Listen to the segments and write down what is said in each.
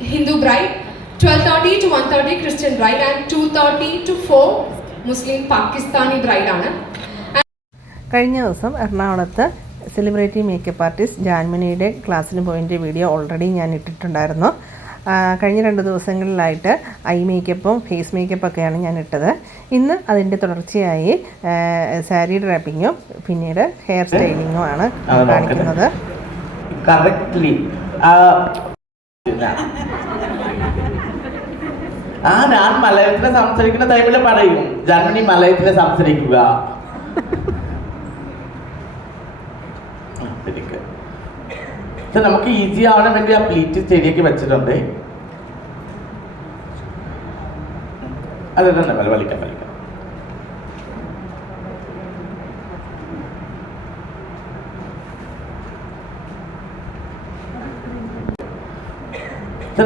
Hindu bride, 12:30 to 1:30 Christian bride and 2:30 to 4 Muslim Pakistani bride ആണ്. കഴിഞ്ഞ ദിവസം എറണാകുളത്ത് സെലിബ്രിറ്റി മേക്കപ്പ് ആർട്ടിസ്റ്റ് ജാൻമണിയുടെ ക്ലാസ്സിന് പോയതിൻ്റെ വീഡിയോ ഓൾറെഡി ഞാൻ ഇട്ടിട്ടുണ്ടായിരുന്നു. കഴിഞ്ഞ 2 ദിവസങ്ങളിലായിട്ട് ഐ മേക്കപ്പും ഫേസ് മേക്കപ്പൊക്കെയാണ് ഞാൻ ഇട്ടത്. ഇന്ന് അതിൻ്റെ തുടർച്ചയായി സാരി ഡ്രാപ്പിങ്ങും പിന്നീട് ഹെയർ സ്റ്റൈലിങ്ങും ആണ് കാണിക്കുന്നത്. ഞാൻ മലയാളത്തിൽ സംസാരിക്കുന്ന ടൈമിൽ പറയും ജർമ്മനി മലയാളത്തിൽ സംസാരിക്കുക. നമുക്ക് ഈസി ആവാൻ വേണ്ടി ആ പ്ലീറ്റ് ശരിയാക്കി വെച്ചിട്ടുണ്ട്. അത് തന്നെ വലിക്കാം.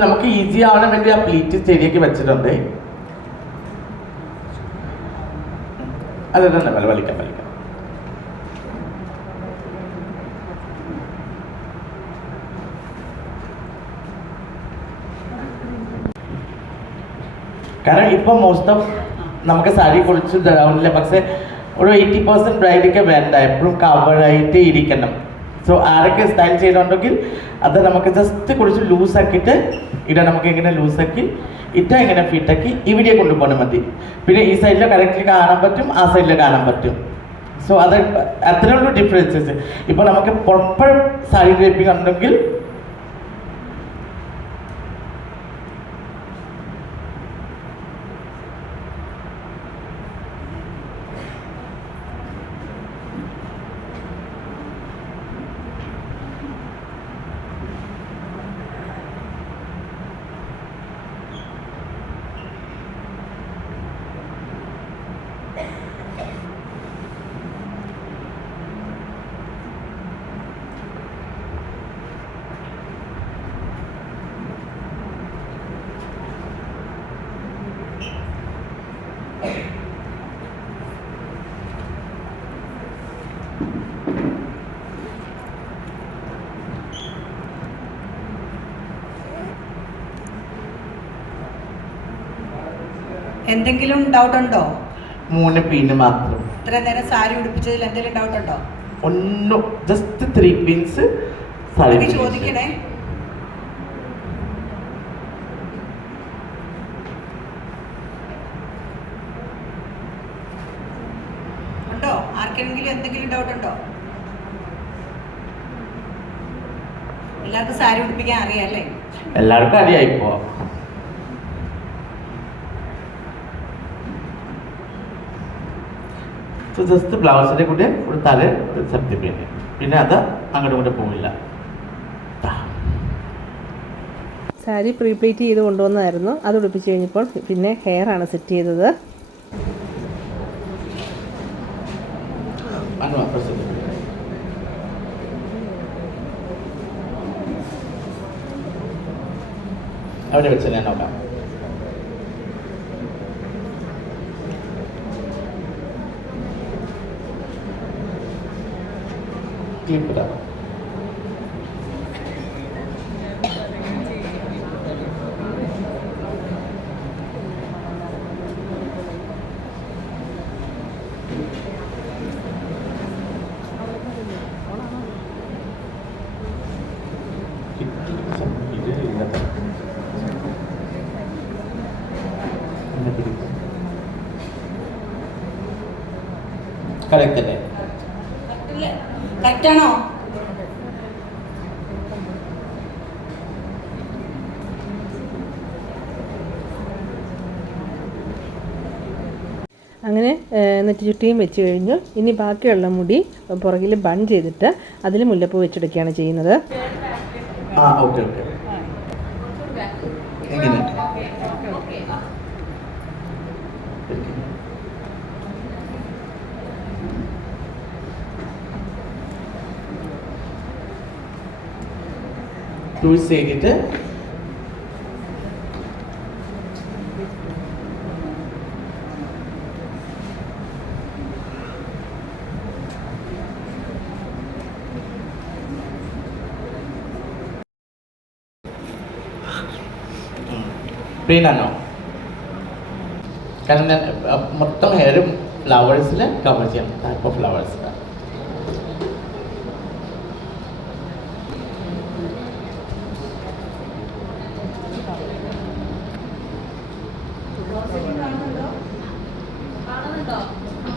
നമുക്ക് ഈസി ആവാൻ വേണ്ടി ആ പ്ലീറ്റ് ശരിയാക്കി വെച്ചിട്ടുണ്ട്. അത് തന്നെ വലിക്കാം. കാരണം ഇപ്പം മോസ്റ്റ് ഓഫ് നമുക്ക് സാരി കുറിച്ച് തരാവുന്നില്ല, പക്ഷെ ഒരു 80% ബ്രൈഡൊക്കെ വേണ്ട, എപ്പോഴും കവറായിട്ട് ഇരിക്കണം. സോ ആരൊക്കെ സ്റ്റൈൽ ചെയ്യണമെങ്കിൽ അത് നമുക്ക് ജസ്റ്റ് കുറച്ച് ലൂസാക്കിയിട്ട് ഇടാൻ, നമുക്ക് ഇങ്ങനെ ലൂസാക്കി ഇട്ടാൽ ഇങ്ങനെ ഫിറ്റാക്കി ഇവിടെ കൊണ്ടുപോകണം മതി. പിന്നെ ഈ സൈഡിൽ കറക്റ്റ്ലി കാണാൻ പറ്റും, ആ സൈഡിൽ കാണാൻ പറ്റും. സോ അത് അത്രയുള്ള ഡിഫറൻസസ്. ഇപ്പോൾ നമുക്ക് പ്രോപ്പർ സാരി ഡ്രേപ്പിംഗ് ഉണ്ടെങ്കിൽ എന്തെങ്കിലും ഡൗട്ട് ഉണ്ടോ? 3 പിന്ന് മാത്രം. ഇത്ര നേരം സാരി ഉടുപ്പിച്ചതിൽ എന്തെങ്കിലും ഡൗട്ട് ഉണ്ടോ? ഒന്നും, ജസ്റ്റ് 3 പിൻസ് സാരി ചോദിക്കണേ. ഉണ്ടോ? ആർക്കെങ്കിലും എന്തെങ്കിലും ഡൗട്ട് ഉണ്ടോ? എല്ലാവർക്കും സാരി ഉടുപ്പിക്കാൻ അറിയാല്ലേ? എല്ലാവർക്കും അറിയാം. ഇപ്പോ ജസ്റ്റ് ബ്ലൗസിൻ്റെ കൂടെ ഒരു തല സെപ്റ്റി പിന്നെ പിന്നെ അത് അങ്ങോട്ടും ഇങ്ങോട്ട് പോവില്ല. സാരി പ്രീപ്ലേറ്റ് ചെയ്ത് കൊണ്ടുവന്നതായിരുന്നു. അത് ഉടുപ്പിച്ച് കഴിഞ്ഞപ്പോൾ പിന്നെ ഹെയർ ആണ് സെറ്റ് ചെയ്തത്. അവിടെ വെച്ച് ഞാൻ നോക്കാം. ക്ലിപ്പ് ഇടാം. കറക്റ്റ് അല്ലേ? കറക്റ്റാണോ? അങ്ങനെ നെറ്റി ചുട്ടിയും വെച്ച് കഴിഞ്ഞു. ഇനി ബാക്കിയുള്ള മുടി പുറകിൽ ബൺ ചെയ്തിട്ട് അതിൽ മുല്ലപ്പൂ വെച്ചെടുക്കുകയാണ് ചെയ്യുന്നത്. ട്വിസ്റ്റ് ചെയ്തിട്ട് പ്ലെയിൻ ആണോ? കാരണം ഞാൻ മൊത്തം ഹെയറും ഫ്ലവേഴ്സിൽ കവർ ചെയ്യണം. Type of flowers.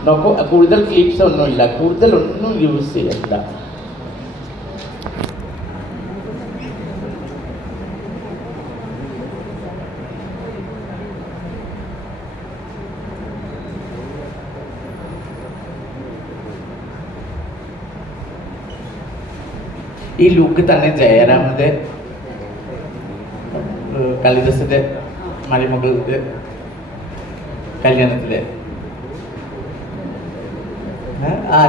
നോക്കൂ, കൂടുതൽ ക്ലിപ്സ് ഒന്നുമില്ല, കൂടുതലൊന്നും യൂസ് ചെയ്യണ്ട. ഈ ലുക്ക് തന്നെ ജയറാമിൻ്റെ കാളിദാസൻ്റെ മരുമകളുടെ കല്യാണത്തിലെ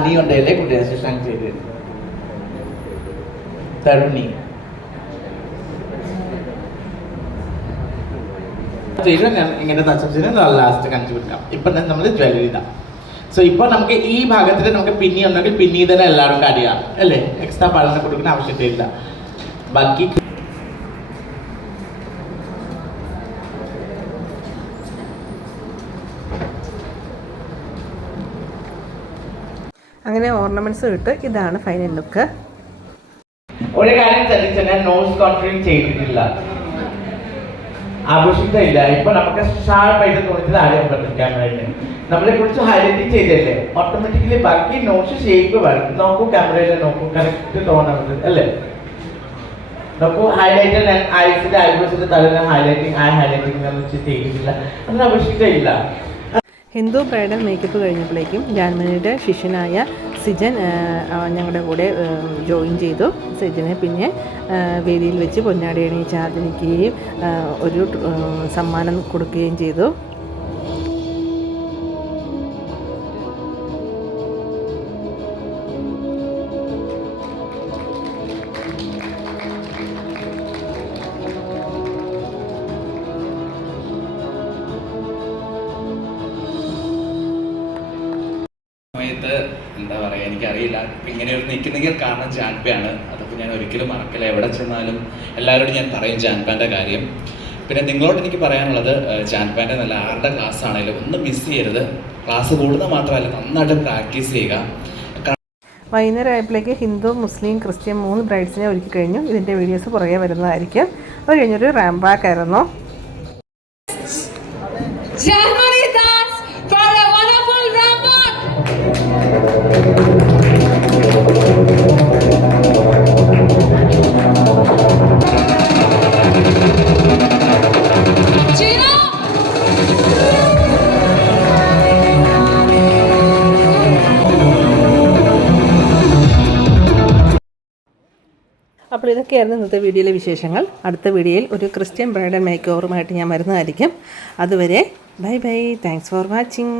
നീ ഉണ്ടല്ലേ കുട്ടിയെ ശിക്ഷണം ചെയ്ത് തരുണി ചെയ്ത് ഞാൻ ഇങ്ങനെ തച്ചതിന് ലാസ്റ്റ് കാണിച്ചു കൊടുക്കാം. ഇപ്പം നമ്മൾ ജ്വല്ലറി ഇതാ. സോ ഇപ്പോൾ നമുക്ക് ഈ ഭാഗത്തിൽ നമുക്ക് പിന്നി ഉണ്ടെങ്കിൽ പിന്നി തന്നെ എല്ലാവർക്കും അറിയാം അല്ലേ, എക്സ്ട്രാ പഠനം കൊടുക്കുന്ന ആവശ്യമില്ല. ബാക്കി അങ്ങനെ ഓർണമെൻറ്റ്സ് ഇട്ട് ഇതാണ് ഫൈനൽ ലുക്ക്. ഒരു കാര്യം ശ്രദ്ധിച്ചാൽ ഞാൻ നോസ് കോൺട്രിങ് ചെയ്തിട്ടില്ല, ആഘോഷിച്ചില്ല. ഇപ്പൊ നമുക്ക് ഷാർപ്പായിട്ട് തോന്നിച്ചത് അറിയാൻ പറ്റും ക്യാമറയിൽ. നമ്മളെ കുറിച്ച് ഹൈലൈറ്റ് ചെയ്തല്ലേ, ഓട്ടോമാറ്റിക്കലി ബാക്കി നോസ് ഷേപ്പ് വരും. നോക്കൂ ക്യാമറയിൽ നോക്കൂ, കറക്റ്റ് തോന്നുന്നത് അല്ലേ. നോക്കൂ ഹൈലൈറ്റർ ഞാൻ ഐസിന്റെ ഐബ്രോസിന്റെ തല ഹൈലൈറ്റിങ് ചെയ്തിട്ടില്ല, അങ്ങനെ ആഘോഷിച്ചില്ല. ഹിന്ദു ബ്രൈഡൽ മേക്കപ്പ് കഴിഞ്ഞപ്പോഴേക്കും ജാൻമണിയുടെ ശിഷ്യനായ സിജൻ ഞങ്ങളുടെ കൂടെ ജോയിൻ ചെയ്തു. സിജനെ പിന്നെ വേദിയിൽ വെച്ച് പൊന്നാടി അണിയിച്ച് ആദരിക്കുകയും ഒരു സമ്മാനം കൊടുക്കുകയും ചെയ്തു. എന്താ പറയുക, എനിക്കറിയില്ല. ഇങ്ങനെ ഒരു നിൽക്കുന്നെങ്കിൽ കാരണം ജാൻപയാണ്. അതൊക്കെ ഞാൻ ഒരിക്കലും മറക്കില്ല. എവിടെ ചെന്നാലും എല്ലാവരോടും ഞാൻ പറയും ജാൻപാൻ്റെ കാര്യം. പിന്നെ നിങ്ങളോട് എനിക്ക് പറയാനുള്ളത്, ജാൻപാൻ്റെ നല്ല ആരുടെ ക്ലാസ് ആണെങ്കിലും ഒന്നും മിസ് ചെയ്യരുത്. ക്ലാസ് കൂടുന്നത് മാത്രമല്ല, നന്നായിട്ട് പ്രാക്ടീസ് ചെയ്യുക. വൈകുന്നേരം ആയപ്പോഴേക്ക് ഹിന്ദു, മുസ്ലിം, ക്രിസ്ത്യൻ 3 ബ്രൈഡ്സിനെ ഒരുക്കി കഴിഞ്ഞു. ഇതിൻ്റെ വീഡിയോസ് പുറകെ വരുന്നതായിരിക്കും. അത് കഴിഞ്ഞൊരു റാംപാക്ക് ആയിരുന്നു. അപ്പോൾ ഇതൊക്കെയായിരുന്നു ഇന്നത്തെ വീഡിയോയിലെ വിശേഷങ്ങൾ. അടുത്ത വീഡിയോയിൽ ഒരു ക്രിസ്ത്യൻ ബ്രൈഡൽ മേക്ക് ഓവറുമായിട്ട് ഞാൻ വരുന്നതായിരിക്കും. അതുവരെ bye bye. Thanks for watching.